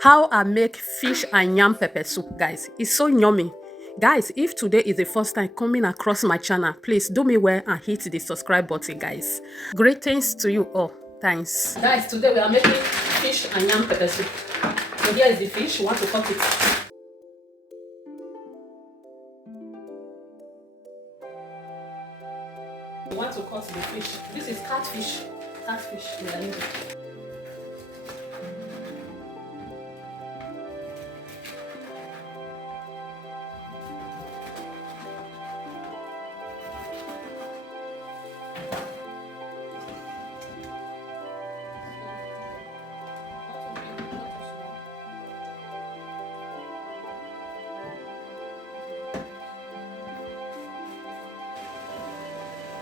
How I make fish and yam pepper soup, guys. It's so yummy. Guys, if today is the first time coming across my channel, please do me well and hit the subscribe button, guys. Greetings to you all. Thanks. Guys, today we are making fish and yam pepper soup. So here is the fish. You want to cut it. You want to cut the fish. This is catfish. Catfish we are using.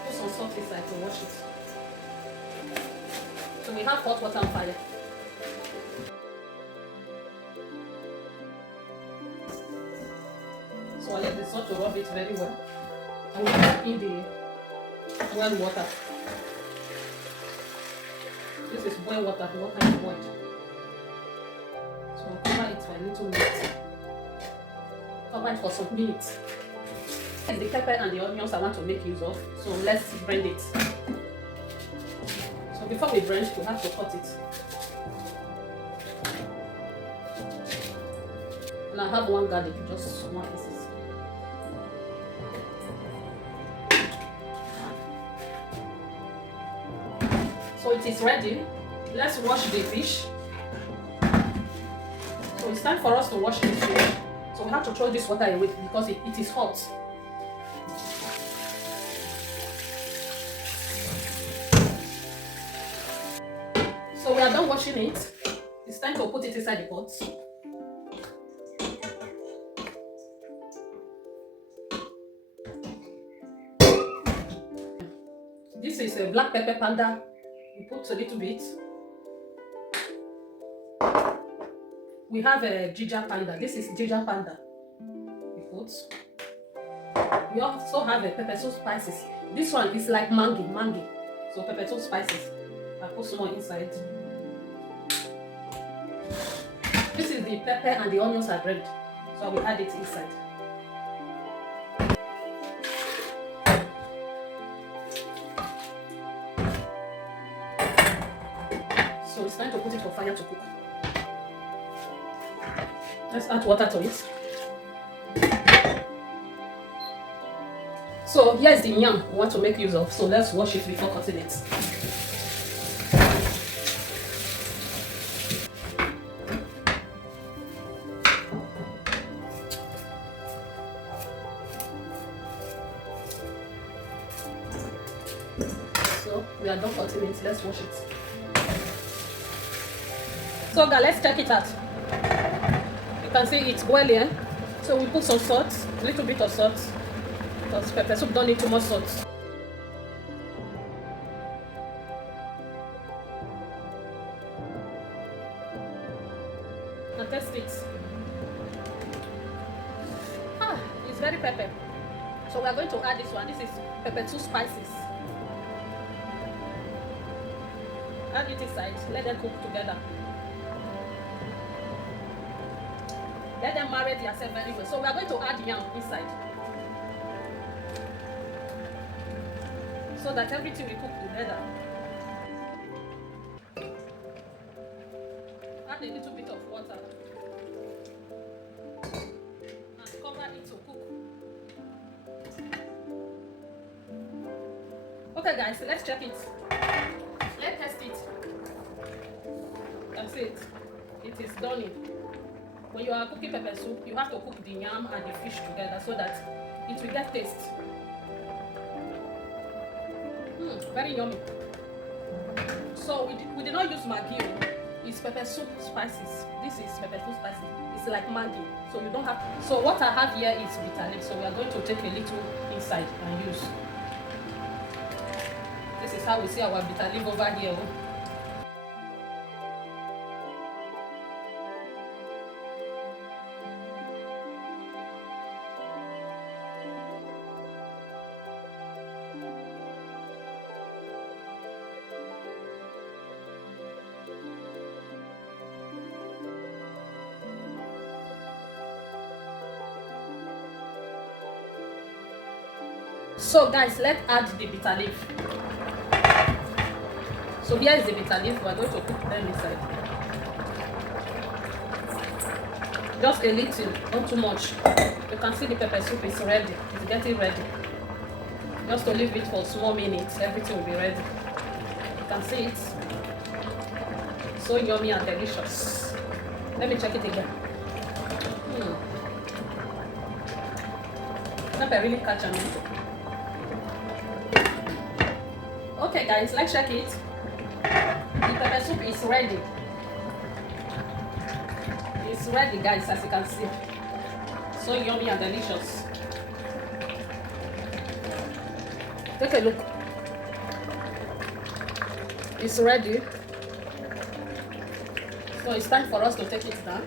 Put some salt inside to wash it. So we have hot water on fire. So I let the salt to rub it very well. And we put in the boiled water. This is boiled water, the water is boiled. So we'll cover it for a little minute. Cover it for some minutes. The pepper and the onions I want to make use of, so let's blend it. So before we blend, we have to cut it. And I have one garlic, just one pieces. So it is ready. Let's wash the fish. So it's time for us to wash the fish. So we have to throw this water away because it is hot. So we are done washing it. It's time to put it inside the pot. This is a black pepper panda. We put a little bit. We have a ginger panda. This is ginger panda. We put. We also have a pepper soup spices. This one is like mangi. So pepper soup spices. I put some more inside. This is the pepper and the onions I blend. So I will add it inside. So it's time to put it for fire to cook. Let's add water to it. So here's the yam we want to make use of. So let's wash it before cutting it. So we are done cutting it. Let's wash it. So guys, let's check it out. You can see it's boiling. So we put some salt, a little bit of salt, because pepper soup don't need too much salt. Now test it. It's very pepper. So we are going to add this one. This is pepper soup spices. Add it inside. Let them cook together. Let them marinate themselves very well. So we are going to add yam inside. So that everything will cook together. Add a little bit of water. And cover it to cook. Okay guys, let's check it. Let's test it. That's it. It is done. When you are cooking pepper soup, you have to cook the yam and the fish together so that it will get taste. Very yummy. So we did not use Maggi. It's pepper soup spices. This is pepper soup spices. It's like Maggi. So you don't have. So what I have here is bitter leaf. So we are going to take a little inside and use. This is how we see our bitter leaf over here. So guys, let's add the bitter leaf. So here is the bitter leaf. We're going to put them inside. Just a little, not too much. You can see the pepper soup is ready. It's getting ready. Just to leave it for small minutes, everything will be ready. You can see it. So yummy and delicious. Let me check it again. Pepper really catch on it. Okay guys, let's check it. The pepper soup is ready. It's ready guys, as you can see. So yummy and delicious. Take a look. It's ready. So it's time for us to take it down.